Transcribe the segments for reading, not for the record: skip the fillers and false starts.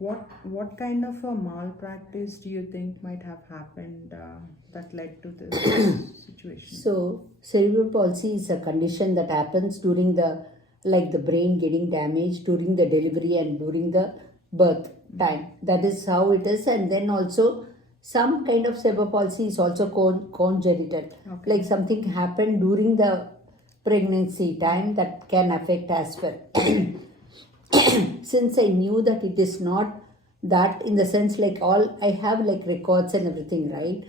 what kind of a malpractice do you think might have happened that led to this situation? So, cerebral palsy is a condition that happens during the brain getting damaged during the delivery and during the birth time. That is how it is. And then also, some kind of cerebral palsy is also congenital. Okay. Like something happened during the pregnancy time that can affect as well. Since I knew that it is not that, in the sense like all I have like records and everything, right?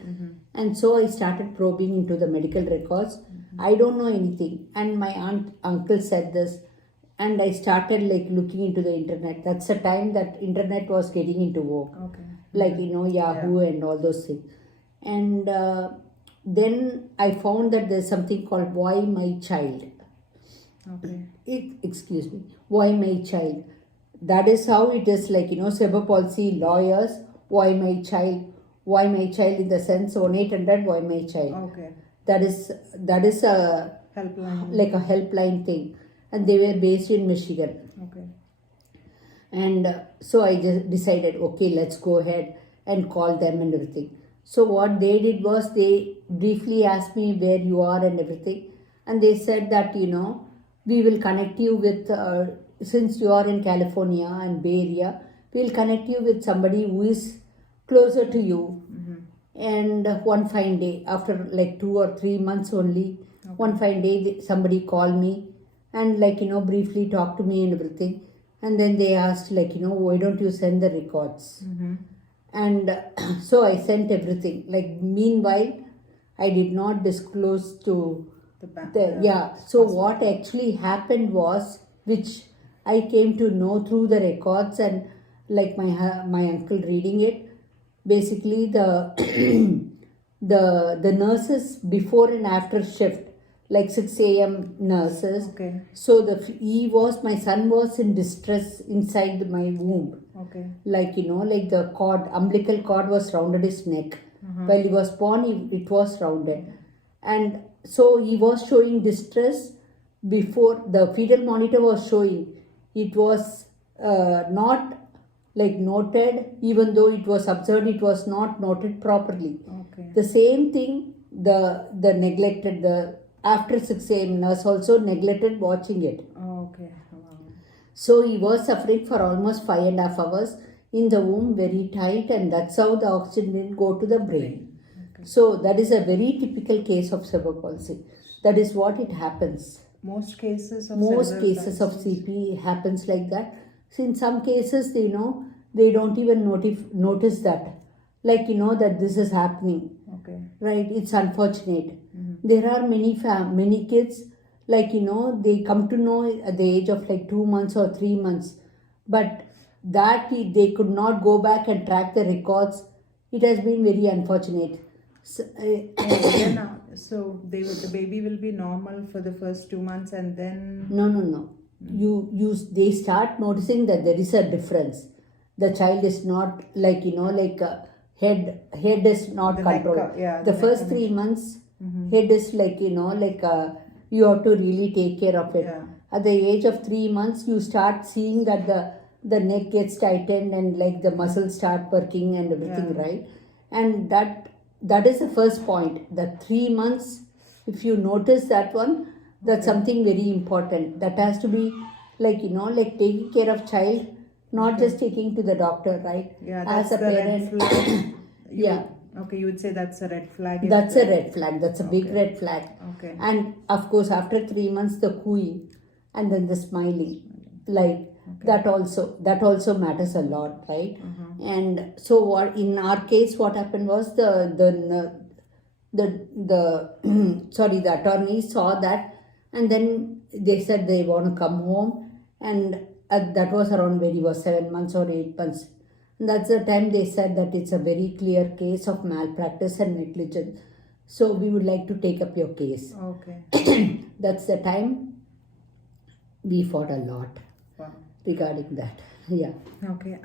And so I started probing into the medical records. I don't know anything, and my uncle said this, and I started like looking into the internet. That's the time that internet was getting into vogue. Okay. Like Yahoo and all those things. And then I found that there's something called Why My Child. Okay. Excuse me, Why My Child. That is how it is, like cerebral palsy lawyers. Why my child in the sense 1-800 Why My Child. Okay. That is a Helpline. like a helpline thing, and they were based in Michigan. Okay. And so I just decided, okay, let's go ahead and call them and everything. So what they did was they briefly asked me where you are and everything, and they said that we will connect you with since you are in California and Bay Area, we'll connect you with somebody who is closer to you. And one fine day, after like 2 or 3 months only, one fine day somebody called me and briefly talked to me and everything. And then they asked why don't you send the records? And so I sent everything. Like meanwhile, I did not disclose to So what actually happened was, which I came to know through the records and like my uncle reading it. Basically, the the nurses before and after shift, like 6 a.m. nurses. Okay. So my son was in distress inside my womb. Okay. Like the umbilical cord was rounded his neck. While he was born, it was rounded, and so he was showing distress before the fetal monitor was showing. It was not like noted, even though it was observed, it was not noted properly. Okay. The same thing, the neglected, the after 6 a.m. nurse also neglected watching it. Oh, okay. Wow. So he was suffering for almost 5.5 hours in the womb, very tight, and that's how the oxygen didn't go to the brain. Okay. So that is a very typical case of cerebral palsy. That is what it happens. Most cases of CP happens like that. So in some cases, they don't even notice that, that this is happening. Okay. Right? It's unfortunate. There are many kids, they come to know at the age of 2 months or 3 months, but that they could not go back and track the records. It has been very unfortunate. So the baby will be normal for the first 2 months, and then No. They start noticing that there is a difference. The child is not head is not controlled. The first 3 months, head is you have to really take care of it. Yeah. At the age of 3 months, you start seeing that the neck gets tightened and the muscles start working and everything, right? And that is the first point. That 3 months, if you notice that one, that's something very important. That has to be taking care of child, not just taking to the doctor, right? Yeah, as a parent. Okay, you would say that's a red flag. That's a red flag. That's a big red flag. Okay. And of course, after 3 months, the cooing and then the smiling, that also matters a lot, right? And so what in our case, what happened was the attorney saw that, and then they said they want to come home, and that was around when he was 7 months or 8 months. And that's the time they said that it's a very clear case of malpractice and negligence. So we would like to take up your case. Okay. That's the time we fought a lot regarding that. Yeah. Okay.